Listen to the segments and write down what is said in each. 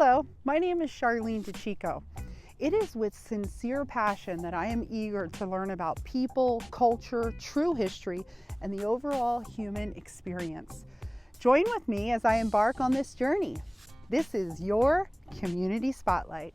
Hello, my name is Charlene DeChico. It is with sincere passion that I am eager to learn about people, culture, true history, and the overall human experience. Join with me as I embark on this journey. This is your Community Spotlight.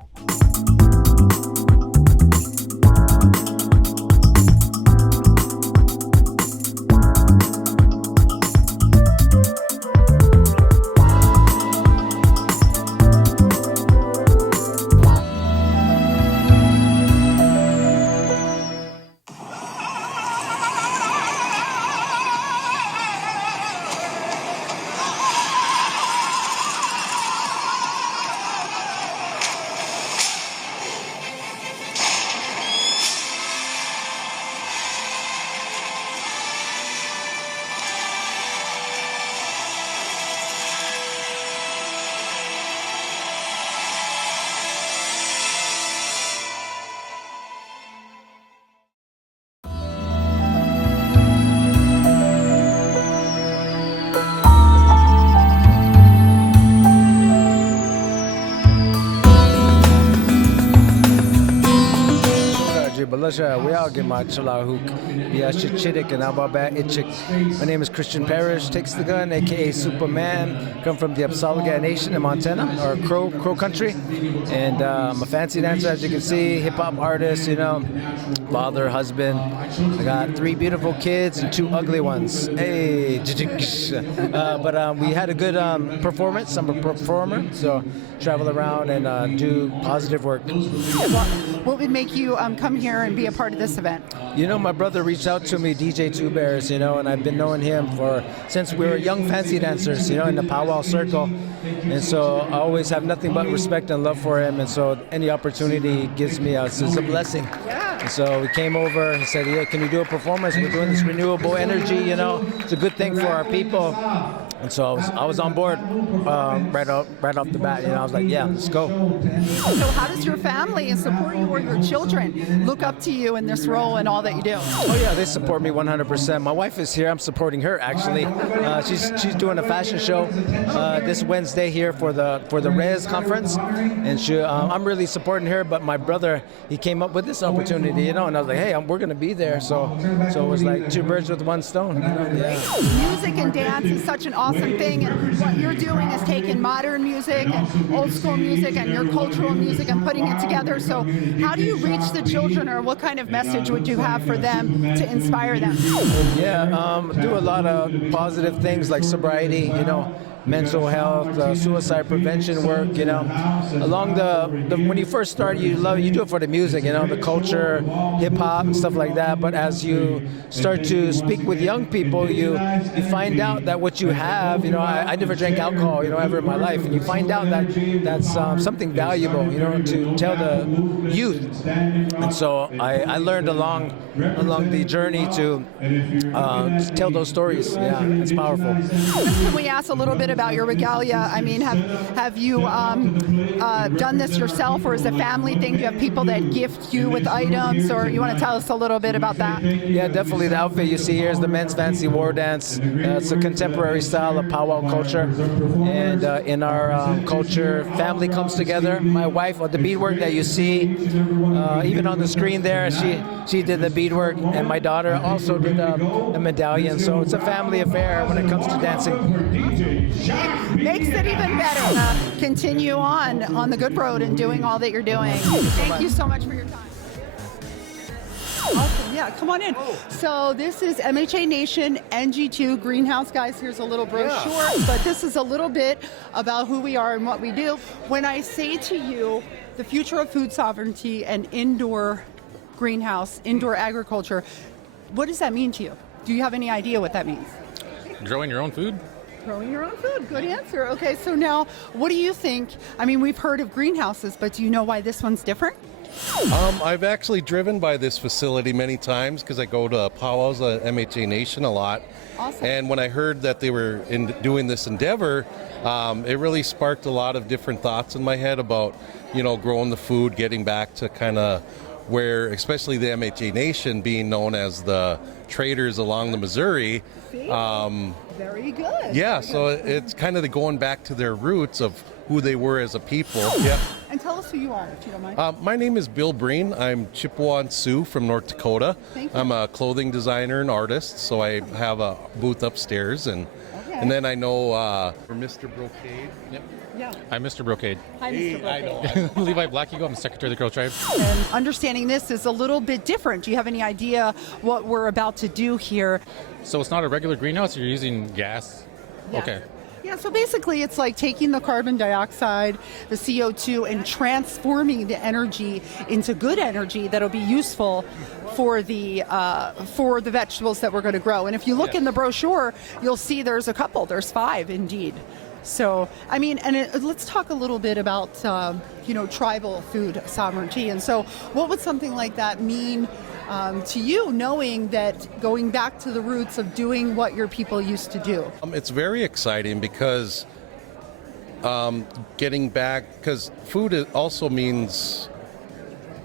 My name is Christian Parrish, Takes the Gun, aka Superman. Come from the Apsalalgat Nation in Montana, or Crow Country, and I'm a fancy dancer, as you can see, hip hop artist, father, husband. I got 3 beautiful kids and 2 ugly ones. Hey, but we had a good performance. I'm a performer, so travel around and do positive work. What would make you come here and be a part of this event? My brother reached out to me, DJ Two Bears, and I've been knowing him since we were young fancy dancers, in the powwow circle. And so I always have nothing but respect and love for him. And so any opportunity he gives me, it's a blessing. Yeah. And so we came over, he said, yeah, can you do a performance? We're doing this renewable energy, it's a good thing for our people. And so I was on board right off the bat. I was like, yeah, let's go. So how does your family and support you, or your children look up to you in this role and all that you do? Oh yeah, they support me 100%. My wife is here. I'm supporting her actually. She's doing a fashion show this Wednesday here for the Reyes conference, and I'm really supporting her. But my brother, he came up with this opportunity, and I was like, hey, we're gonna be there. So it was like 2 birds with 1 stone. Yeah. Music and dance is such an awesome thing, and what you're doing is taking modern music and old school music and your cultural music and putting it together. So how do you reach the children, or what kind of message would you have for them to inspire them? Yeah, do a lot of positive things like sobriety, mental health, suicide prevention work, along when you first start, you do it for the music, the culture, hip hop and stuff like that. But as you start to speak with young people, you find out that what you have, I never drank alcohol, ever in my life, and you find out that that's something valuable, to tell the youth. And so I learned along the journey to tell those stories. Yeah, it's powerful. Can we ask a little bit about your regalia? I mean, have you done this yourself, or is it a family thing? Do you have people that gift you with items, or you want to tell us a little bit about that? Yeah, definitely. The outfit you see here is the men's fancy war dance. It's a contemporary style of powwow culture, and in our culture, family comes together. My wife, the beadwork that you see, even on the screen there, she did the beadwork, and my daughter also did the medallion. So it's a family affair when it comes to dancing. Makes it even better. Continue on the good road and doing all that you're doing. Thank you so much for your time. Awesome. Yeah, come on in. So this is MHA Nation NG2 Greenhouse, guys. Here's a little brochure, but this is a little bit about who we are and what we do. When I say to you the future of food sovereignty and indoor greenhouse, indoor agriculture, what does that mean to you? Do you have any idea what that means? Growing your own food. Growing your own food. Good answer. Okay, so now, what do you think? I mean, we've heard of greenhouses, but do you know why this one's different? I've actually driven by this facility many times because I go to powwows at MHA Nation a lot. Awesome. And when I heard that they were doing this endeavor, it really sparked a lot of different thoughts in my head about, growing the food, getting back to kind of where, especially the MHA Nation being known as the traders along the Missouri. Very good. Yeah, so it's kind of going back to their roots of who they were as a people. Yeah. And tell us who you are, if you don't mind. My name is Bill Breen. I'm Chippewa Sioux from North Dakota. Thank you. I'm a clothing designer and artist, so I have a booth upstairs, and then I know Mr. Brocade. Yep. Yeah. I'm Mr. Brocade. Hi, Mr. Brocade. Levi Black Eagle. I'm the secretary of the Crow Tribe. And understanding this is a little bit different. Do you have any idea what we're about to do here? So it's not a regular greenhouse. You're using gas. Yeah. Okay. Yeah, so basically it's like taking the carbon dioxide, the CO2, and transforming the energy into good energy that'll be useful for the vegetables that we're going to grow. And if you look in the brochure, you'll see there's a couple. There's 5 indeed. So, I mean, let's talk a little bit about, tribal food sovereignty. And so what would something like that mean to you, knowing that going back to the roots of doing what your people used to do? It's very exciting because getting back, because food also means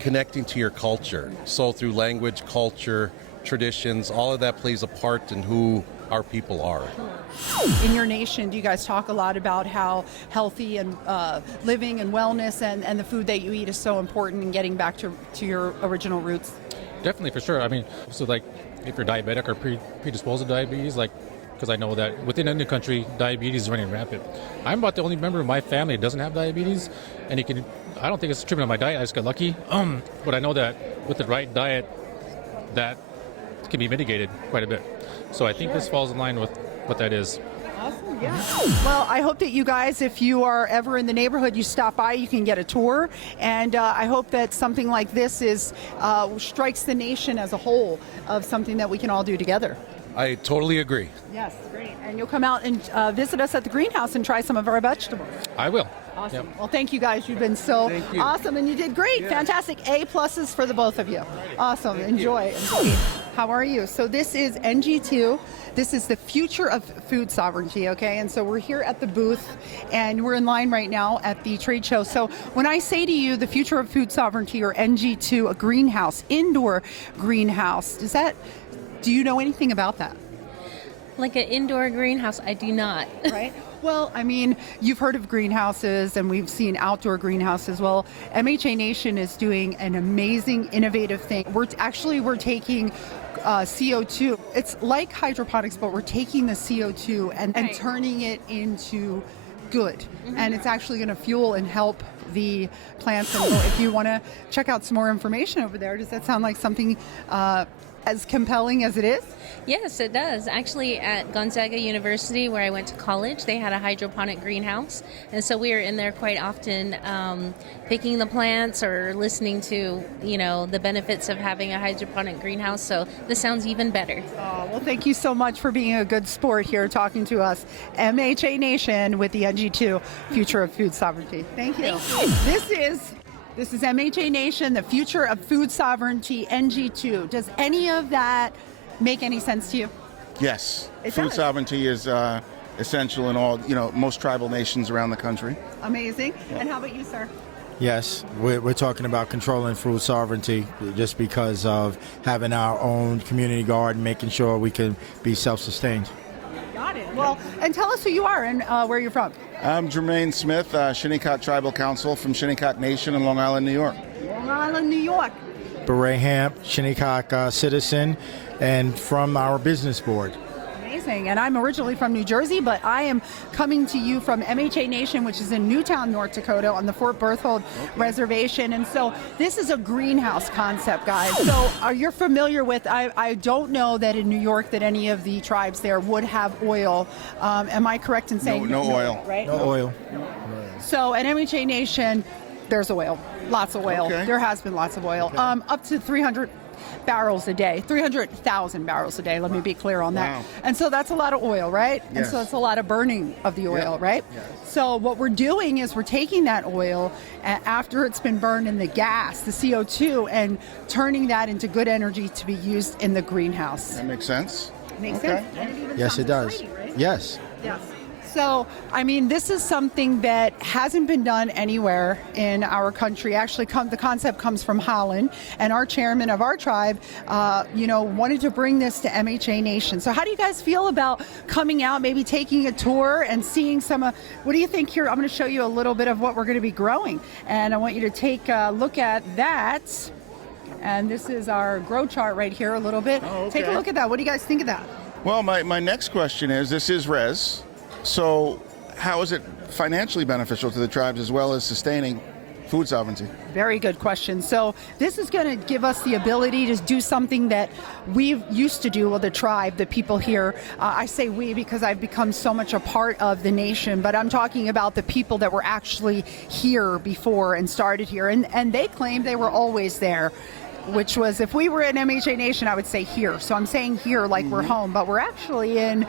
connecting to your culture. So through language, culture, traditions, all of that plays a part in who our people are. In your nation, do you guys talk a lot about how healthy and living and wellness and the food that you eat is so important in getting back to your original roots? Definitely, for sure. I mean, so like if you're diabetic or predisposed to diabetes, like, because I know that within any country, diabetes is running rampant. I'm about the only member of my family that doesn't have diabetes, and I don't think it's attributed to my diet. I just got lucky. But I know that with the right diet, that can be mitigated quite a bit. So I think this falls in line with what that is. Awesome, yeah. Well, I hope that you guys, if you are ever in the neighborhood, you stop by, you can get a tour. And I hope that something like this strikes the nation as a whole of something that we can all do together. I totally agree. Yes, great. And you'll come out and visit us at the greenhouse and try some of our vegetables. I will. Awesome. Yep. Well, thank you guys. You've been so awesome, and you did great. Yeah. Fantastic. A+ for the both of you. Awesome. Enjoy. How are you? So this is NG2. This is the future of food sovereignty, okay? And so we're here at the booth, and we're in line right now at the trade show. So when I say to you the future of food sovereignty, or NG2, a greenhouse, indoor greenhouse, do you know anything about that? Like an indoor greenhouse, I do not. Right? Well, I mean, you've heard of greenhouses, and we've seen outdoor greenhouses. Well, MHA Nation is doing an amazing, innovative thing. We're taking CO2. It's like hydroponics, but we're taking the CO2 and turning it into good. Mm-hmm. And it's actually going to fuel and help the plants. And if you want to check out some more information over there, does that sound like something as compelling as it is? Yes, it does. Actually, at Gonzaga University, where I went to college, they had a hydroponic greenhouse. And so we were in there quite often picking the plants or listening to, the benefits of having a hydroponic greenhouse. So this sounds even better. Oh, well, thank you so much for being a good sport here, talking to us. MHA Nation with the NG2 Future of Food Sovereignty. Thank you. This is MHA Nation, the future of food sovereignty, NG2. Does any of that make any sense to you? Yes. It Food does. sovereignty is essential in all, most tribal nations around the country. Amazing. And how about you, sir? Yes, we're talking about controlling food sovereignty just because of having our own community garden, making sure we can be self-sustained. Got it. Well, and tell us who you are and where you're from. I'm Jermaine Smith, Shinnecock Tribal Council from Shinnecock Nation in Long Island, New York. Long Island, New York. Beret Hamp, Shinnecock citizen, and from our business board. Amazing. And I'm originally from New Jersey, but I am coming to you from MHA Nation, which is in Newtown, North Dakota, on the Fort Berthold Reservation. And so this is a greenhouse concept, guys. So you're familiar with, I don't know that in New York that any of the tribes there would have oil. Am I correct in saying No oil. Right? No oil. So at MHA Nation, there's oil. Lots of oil. Okay. There has been lots of oil. Up to 300 barrels a day, 300,000 barrels a day, let me be clear on that. Wow. And so that's a lot of oil, right? Yes. And so it's a lot of burning of the oil, Yep. right? Yes. So what we're doing is we're taking that oil after it's been burned in the gas, the CO2, and turning that into good energy to be used in the greenhouse. That makes sense. Makes Okay. sense? And it even Yes, sounds it does. exciting, right? Yes. Yes. So, I mean, this is something that hasn't been done anywhere in our country. Actually, the concept comes from Holland, and our chairman of our tribe, wanted to bring this to MHA Nation. So, how do you guys feel about coming out, maybe taking a tour and seeing some? What do you think here? I'm going to show you a little bit of what we're going to be growing, and I want you to take a look at that. And this is our grow chart right here a little bit. Oh, okay. Take a look at that. What do you guys think of that? Well, my next question is, this is res, so how is it financially beneficial to the tribes as well as sustaining food sovereignty? Very good question. So this is going to give us the ability to do something that we used to do with the tribe, the people here. I say we because I've become so much a part of the nation, but I'm talking about the people that were actually here before and started here. And they claim they were always there, which was, if we were in MHA Nation, I would say here. So I'm saying here like we're home, but we're actually in,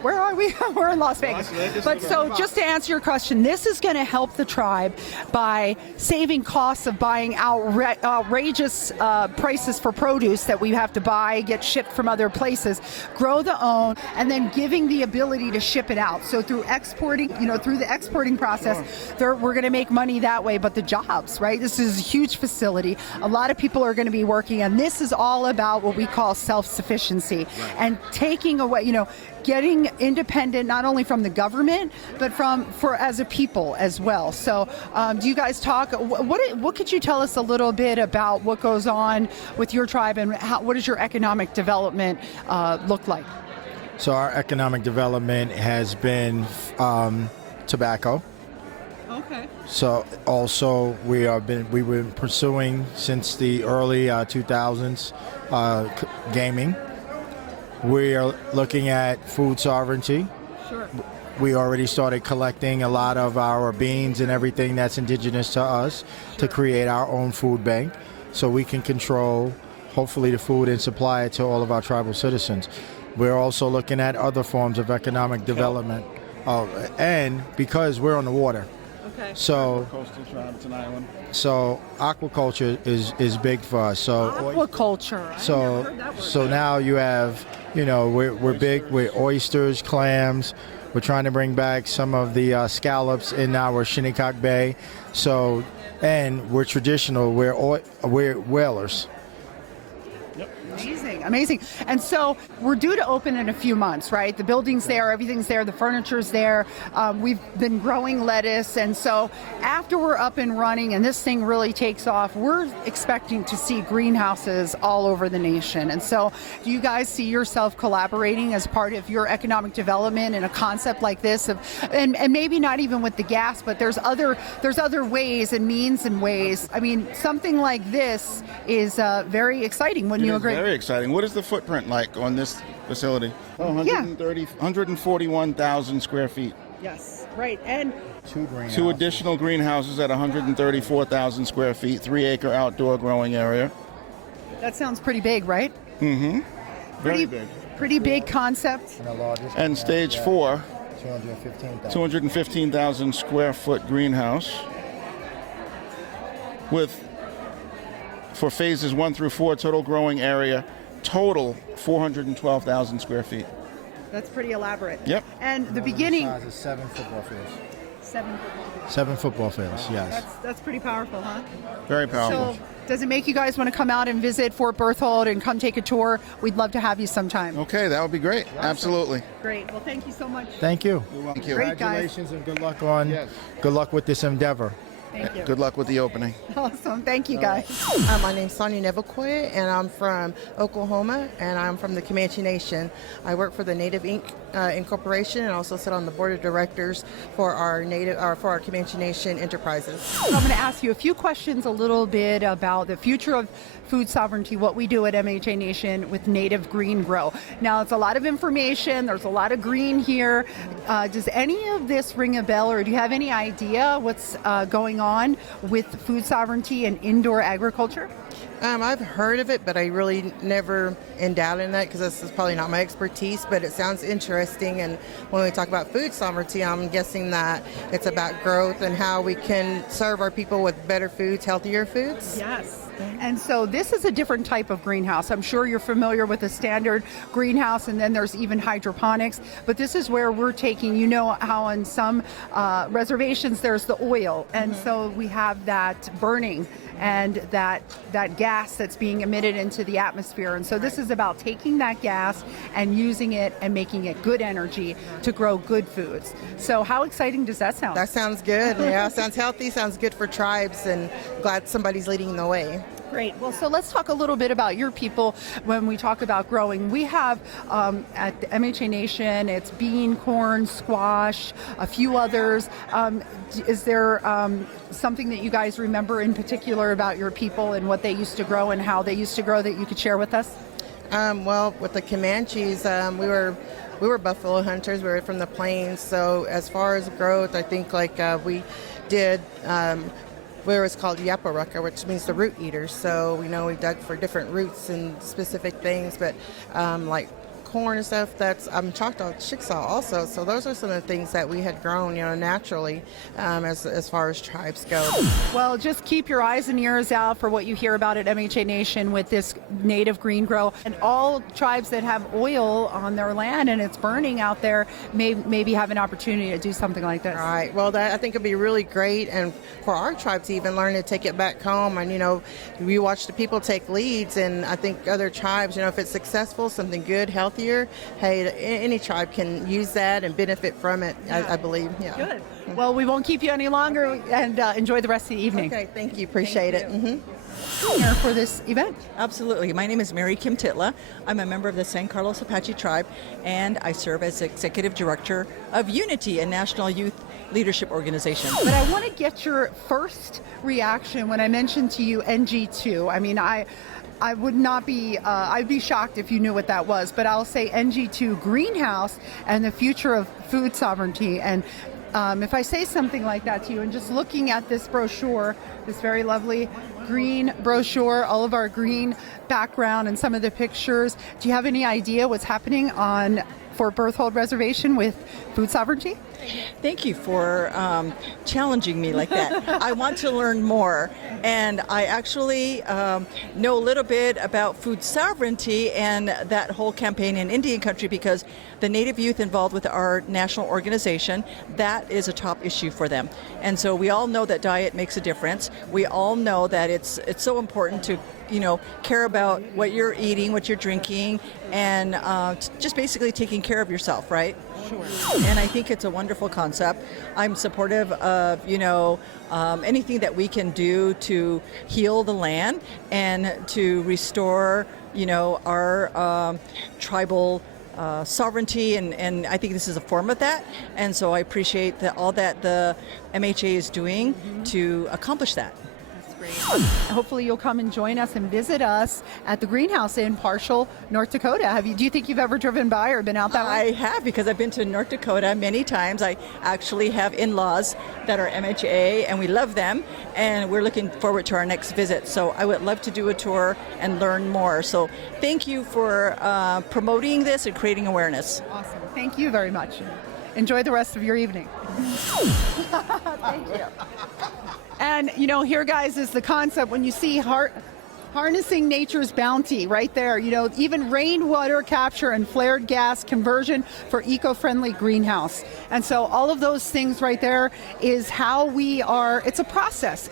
where are we? We're in Las Vegas. But so just to answer your question, this is going to help the tribe by saving costs of buying outrageous prices for produce that we have to buy, get shipped from other places, grow the own, and then giving the ability to ship it out. So through exporting, through the exporting process, we're going to make money that way. But the jobs, right? This is a huge facility. A lot of people are going to be working, and this is all about what we call self-sufficiency and taking away, getting independent not only from the government but as a people as well. So, do you guys talk? What could you tell us a little bit about what goes on with your tribe and what does your economic development look like? So our economic development has been tobacco. Okay. So also we've been pursuing since the early 2000s gaming. We are looking at food sovereignty. Sure. We already started collecting a lot of our beans and everything that's indigenous to us to create our own food bank so we can control, hopefully, the food and supply it to all of our tribal citizens. We're also looking at other forms of economic development, and because we're on the water. Okay. So, Coastal tribe, it's an island. so aquaculture is big for us. So Aquaculture. so now you have, we're big with oysters, clams. We're trying to bring back some of the scallops in our Shinnecock Bay. So, and we're traditional. We're whalers. Amazing. And so we're due to open in a few months, right? The building's there, everything's there, the furniture's there. We've been growing lettuce. And so after we're up and running and this thing really takes off, we're expecting to see greenhouses all over the nation. And so do you guys see yourself collaborating as part of your economic development in a concept like this? And maybe not even with the gas, but there's other ways and means and ways. I mean, something like this is very exciting. Wouldn't you agree? Very exciting. What is the footprint like on this facility? 141,000 square feet. Yes, right. And Two additional greenhouses at 134,000 square feet, 3-acre outdoor growing area. that sounds pretty big, right? Mm-hmm. Very big. Pretty big concept. And stage 4, 215,000 square foot greenhouse for phases 1 through 4, total growing area, total 412,000 square feet. That's pretty elaborate. Yep. And the beginning. Size is 7 football fields. 7 football fields. 7 football fields, yes. That's pretty powerful, huh? Very powerful. So, does it make you guys want to come out and visit Fort Berthold and come take a tour? We'd love to have you sometime. Okay, that would be great. Absolutely. Great. Well, thank you so much. Thank you. Thank you. Great, guys. Congratulations and good luck Yes. good luck with this endeavor. Thank you. Good luck with the opening. Awesome. Thank you, guys. My name's Sonia Nevaquoy, and I'm from Oklahoma, and I'm from the Comanche Nation. I work for the Native Inc. Incorporation, and also sit on the board of directors for our Comanche Nation enterprises. So I'm going to ask you a few questions a little bit about the future of food sovereignty, what we do at MHA Nation with Native Green Grow. Now, it's a lot of information. There's a lot of green here. Does any of this ring a bell, or do you have any idea what's going on with food sovereignty and indoor agriculture? I've heard of it, but I really never endowed in that because this is probably not my expertise, but it sounds interesting. And when we talk about food sovereignty, I'm guessing that it's about growth and how we can serve our people with better foods, healthier foods. Yes. And so this is a different type of greenhouse. I'm sure you're familiar with a standard greenhouse, and then there's even hydroponics. But this is where we're taking, you know how on some reservations there's the oil. And so we have that burning and that gas that's being emitted into the atmosphere. And so this is about taking that gas and using it and making it good energy to grow good foods. So how exciting does that sound? That sounds good. Yeah, sounds healthy, sounds good for tribes, and glad somebody's leading the way. Great. Well, so let's talk a little bit about your people when we talk about growing. We have at the MHA Nation, it's bean, corn, squash, a few others. Is there something that you guys remember in particular about your people and what they used to grow and how they used to grow that you could share with us? Well, with the Comanches, we were buffalo hunters. We were from the plains. So as far as growth, I think we did where it's called Yaparuka, which means the root eaters. So we know we dug for different roots and specific things, but like corn and stuff, that's Choctaw Chickasaw also. So those are some of the things that we had grown, naturally as far as tribes go. Well, just keep your eyes and ears out for what you hear about at MHA Nation with this native green grow. And all tribes that have oil on their land and it's burning out there maybe have an opportunity to do something like this. Right. Well, that I think would be really great, and for our tribe to even learn to take it back home. And we watch the people take leads, and I think other tribes, if it's successful, something good, healthier, hey, any tribe can use that and benefit from it. I believe. Yeah. Good. Well, we won't keep you any longer, and enjoy the rest of the evening. Okay. Thank you. Appreciate it. Here for this event. Absolutely. My name is Mary Kim Titla. I'm a member of the San Carlos Apache tribe, and I serve as Executive Director of Unity, a national youth leadership organization. But I want to get your first reaction when I mentioned to you NG2. I mean, I would not be, I'd be shocked if you knew what that was, but I'll say NG2 greenhouse and the future of food sovereignty. And if I say something like that to you, and just looking at this brochure, this very lovely green brochure, all of our green background and some of the pictures, do you have any idea what's happening on Fort Berthold Reservation with food sovereignty? Thank you for challenging me like that. I want to learn more, and I actually know a little bit about food sovereignty and that whole campaign in Indian country, because the Native youth involved with our national organization, that is a top issue for them. And so we all know that diet makes a difference. We all know that it's so important to care about what you're eating, what you're drinking, and just basically taking care of yourself, right? Sure. And I think it's a wonderful concept. I'm supportive of, anything that we can do to heal the land and to restore, our tribal sovereignty, and I think this is a form of that. And so I appreciate all that the MHA is doing to accomplish that. Hopefully you'll come and join us and visit us at the greenhouse in Parshall, North Dakota. Do you think you've ever driven by or been out that way? I have, because I've been to North Dakota many times. I actually have in-laws that are MHA, and we love them, and we're looking forward to our next visit. So I would love to do a tour and learn more. So thank you for promoting this and creating awareness. Awesome. Thank you very much. Enjoy the rest of your evening. Thank you. And, here, guys, is the concept when you see harnessing nature's bounty right there, even rainwater capture and flared gas conversion for eco-friendly greenhouse. And so all of those things right there is how we are. It's a process,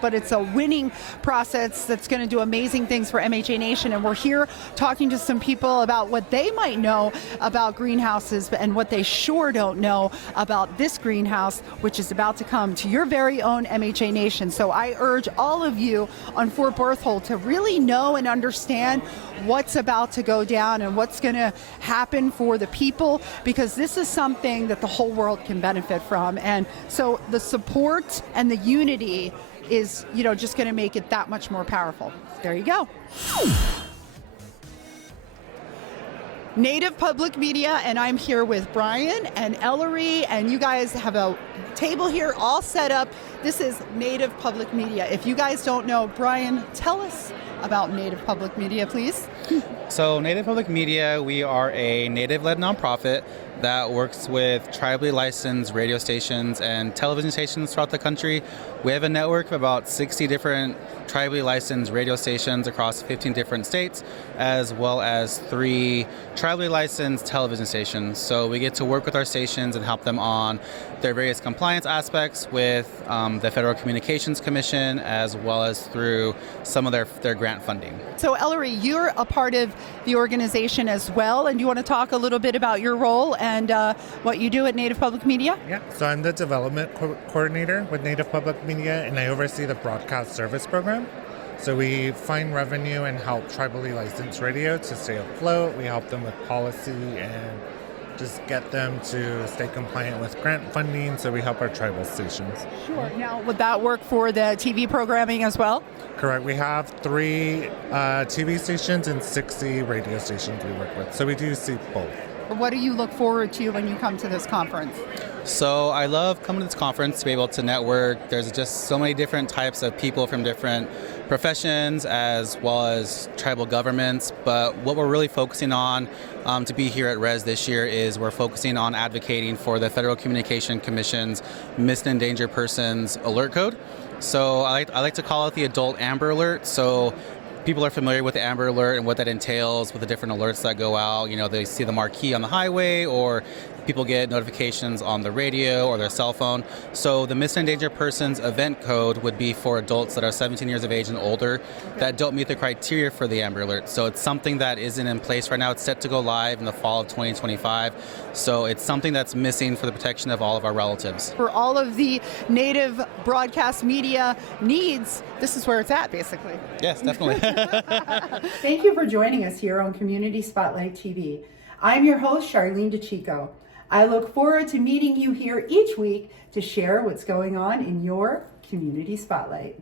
but it's a winning process that's going to do amazing things for MHA Nation. And we're here talking to some people about what they might know about greenhouses and what they sure don't know about this greenhouse, which is about to come to your very own MHA Nation. So I urge all of you on Fort Berthold to really know and understand what's about to go down and what's going to happen for the people, because this is something that the whole world can benefit from. And so the support and the unity is, just going to make it that much more powerful. There you go. Native Public Media, and I'm here with Brian and Ellery, and you guys have a table here all set up. This is Native Public Media. If you guys don't know, Brian, tell us about Native Public Media, please. So Native Public Media, we are a Native-led nonprofit that works with tribally licensed radio stations and television stations throughout the country. We have a network of about 60 different tribally licensed radio stations across 15 different states, as well as 3 tribally licensed television stations. So we get to work with our stations and help them on their various compliance aspects with the Federal Communications Commission, as well as through some of their grant funding. So Ellery, you're a part of the organization as well, and you want to talk a little bit about your role and what you do at Native Public Media? Yeah, so I'm the development coordinator with Native Public Media, and I oversee the broadcast service program. So we find revenue and help tribally licensed radio to stay afloat. We help them with policy and just get them to stay compliant with grant funding, so we help our tribal stations. Sure. Now, would that work for the TV programming as well? Correct. We have 3 TV stations and 60 radio stations we work with, so we do see both. What do you look forward to when you come to this conference? So I love coming to this conference to be able to network. There's just so many different types of people from different professions as well as tribal governments. But what we're really focusing on to be here at RES this year is we're focusing on advocating for the Federal Communication Commission's Missing and Endangered Persons Alert Code. So I like to call it the Adult Amber Alert. So people are familiar with the Amber Alert and what that entails with the different alerts that go out. You know, they see the marquee on the highway, or people get notifications on the radio or their cell phone. So the Missing and Endangered Persons Event Code would be for adults that are 17 years of age and older that don't meet the criteria for the Amber Alert. So it's something that isn't in place right now. It's set to go live in the fall of 2025. So it's something that's missing for the protection of all of our relatives. For all of the Native broadcast media needs, this is where it's at, basically. Yes, definitely. Thank you for joining us here on Community Spotlight TV. I'm your host, Charlene DeChico. I look forward to meeting you here each week to share what's going on in your Community Spotlight.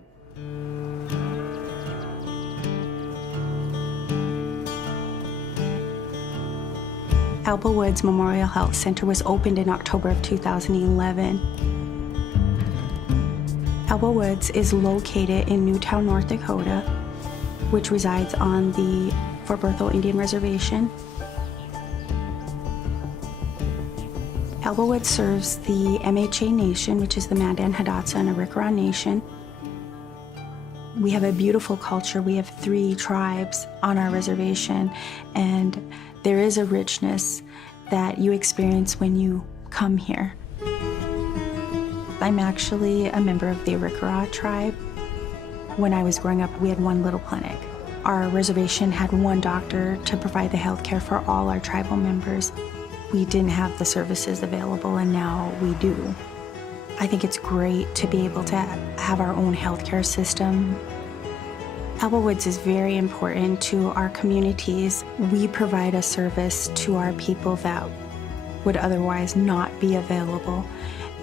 Elba Woods Memorial Health Center was opened in October of 2011. Elba Woods is located in Newtown, North Dakota, which resides on the Fort Berthold Indian Reservation. Elba Woods serves the MHA Nation, which is the Mandan, Hidatsa, and Arikara Nation. We have a beautiful culture. We have 3 tribes on our reservation, and there is a richness that you experience when you come here. I'm actually a member of the Arikara tribe. When I was growing up, we had 1 little clinic. Our reservation had 1 doctor to provide the health care for all our tribal members. We didn't have the services available, and now we do. I think it's great to be able to have our own healthcare system. Elba Woods is very important to our communities. We provide a service to our people that would otherwise not be available,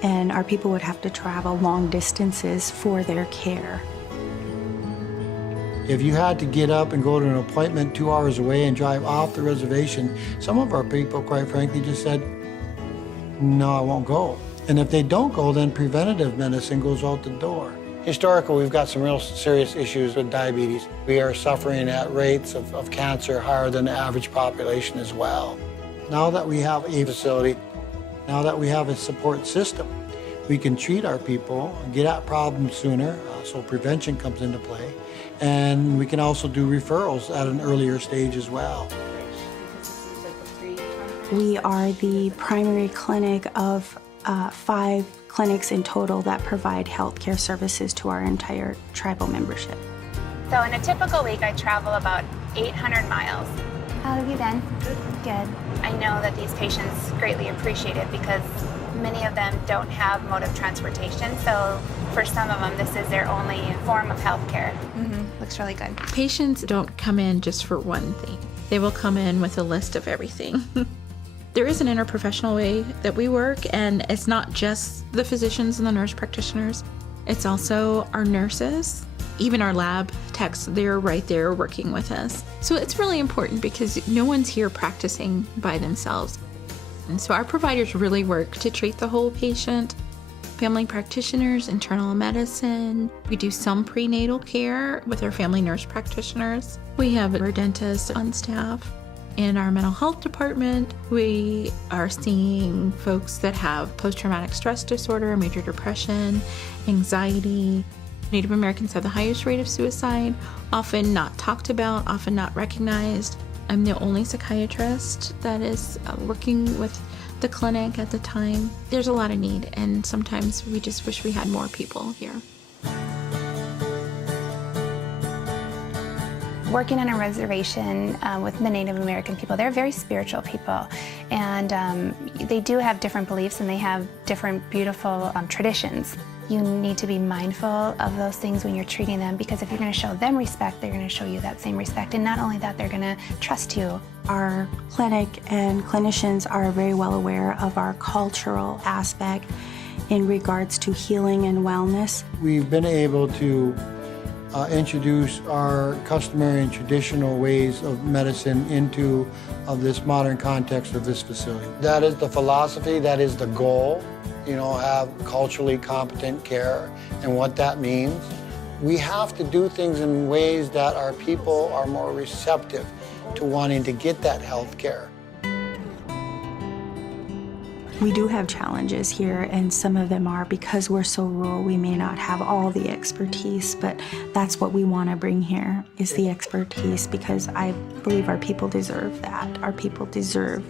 and our people would have to travel long distances for their care. If you had to get up and go to an appointment 2 hours away and drive off the reservation, some of our people, quite frankly, just said, no, I won't go. And if they don't go, then preventative medicine goes out the door. Historically, we've got some real serious issues with diabetes. We are suffering at rates of cancer higher than the average population as well. Now that we have a facility, now that we have a support system, we can treat our people and get at problems sooner, so prevention comes into play. And we can also do referrals at an earlier stage as well. We are the primary clinic of 5 clinics in total that provide healthcare services to our entire tribal membership. So in a typical week, I travel about 800 miles. How have you been? Good. I know that these patients greatly appreciate it because many of them don't have mode of transportation, so for some of them, this is their only form of healthcare. Looks really good. Patients don't come in just for one thing. They will come in with a list of everything. There is an interprofessional way that we work, and it's not just the physicians and the nurse practitioners. It's also our nurses, even our lab techs. They're right there working with us. So it's really important because no one's here practicing by themselves. And so our providers really work to treat the whole patient. family practitioners, internal medicine. We do some prenatal care with our family nurse practitioners. We have our dentist on staff. In our mental health department, we are seeing folks that have post-traumatic stress disorder, major depression, anxiety. Native Americans have the highest rate of suicide, often not talked about, often not recognized. I'm the only psychiatrist that is working with the clinic at the time. There's a lot of need, and sometimes we just wish we had more people here. Working on a reservation with the Native American people, they're very spiritual people, and they do have different beliefs and they have different beautiful traditions. You need to be mindful of those things when you're treating them, because if you're going to show them respect, they're going to show you that same respect. And not only that, they're going to trust you. Our clinic and clinicians are very well aware of our cultural aspect in regards to healing and wellness. We've been able to introduce our customary and traditional ways of medicine into this modern context of this facility. That is the philosophy, that is the goal, have culturally competent care. And what that means, we have to do things in ways that our people are more receptive to wanting to get that health care. We do have challenges here, and some of them are because we're so rural, we may not have all the expertise, but that's what we want to bring here, is the expertise, because I believe our people deserve that. Our people deserve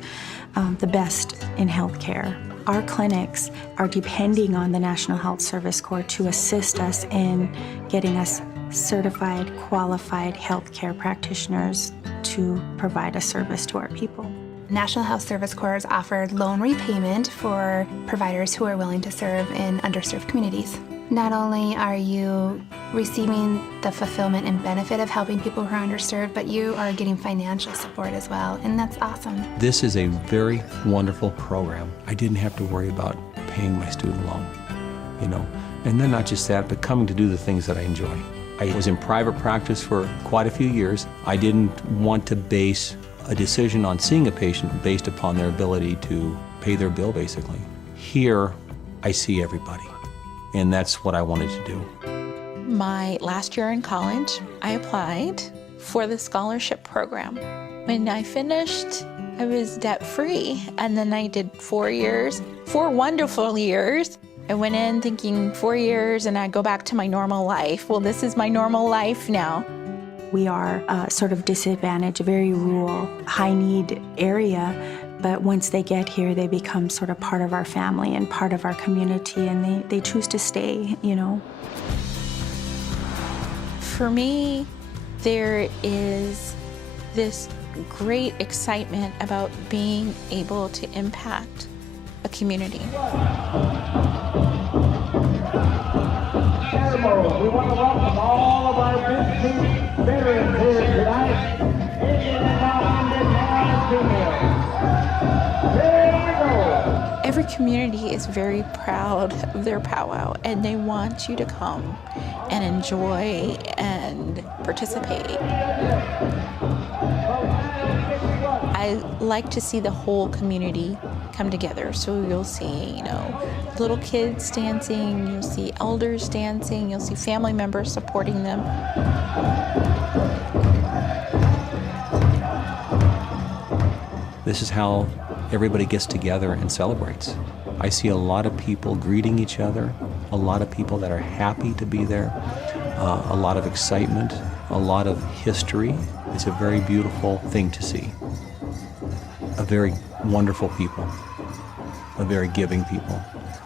the best in healthcare. Our clinics are depending on the National Health Service Corps to assist us in getting us certified, qualified healthcare practitioners to provide a service to our people. National Health Service Corps has offered loan repayment for providers who are willing to serve in underserved communities. Not only are you receiving the fulfillment and benefit of helping people who are underserved, but you are getting financial support as well, and that's awesome. This is a very wonderful program. I didn't have to worry about paying my student loan, And then not just that, but coming to do the things that I enjoy. I was in private practice for quite a few years. I didn't want to base a decision on seeing a patient based upon their ability to pay their bill, basically. Here, I see everybody, and that's what I wanted to do. My last year in college, I applied for the scholarship program. When I finished, I was debt-free, and then I did 4 years, 4 wonderful years. I went in thinking 4 years and I'd go back to my normal life. Well, this is my normal life now. We are sort of disadvantaged, a very rural, high-need area, but once they get here, they become sort of part of our family and part of our community, and they choose to stay, For me, there is this great excitement about being able to impact a community. We want to welcome all of our big veterans here tonight. Indian and non-Indian, male and female. Here we go. Every community is very proud of their powwow, and they want you to come and enjoy and participate. I like to see the whole community come together. So you'll see, little kids dancing, you'll see elders dancing, you'll see family members supporting them. This is how everybody gets together and celebrates. I see a lot of people greeting each other, a lot of people that are happy to be there, a lot of excitement, a lot of history. It's a very beautiful thing to see. A very wonderful people, a very giving people,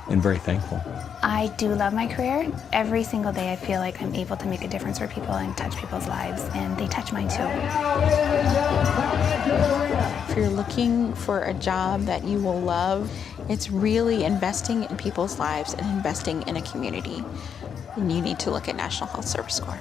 and very thankful. I do love my career. Every single day I feel like I'm able to make a difference for people and touch people's lives, and they touch mine too. If you're looking for a job that you will love, it's really investing in people's lives and investing in a community. And you need to look at National Health Service Corps.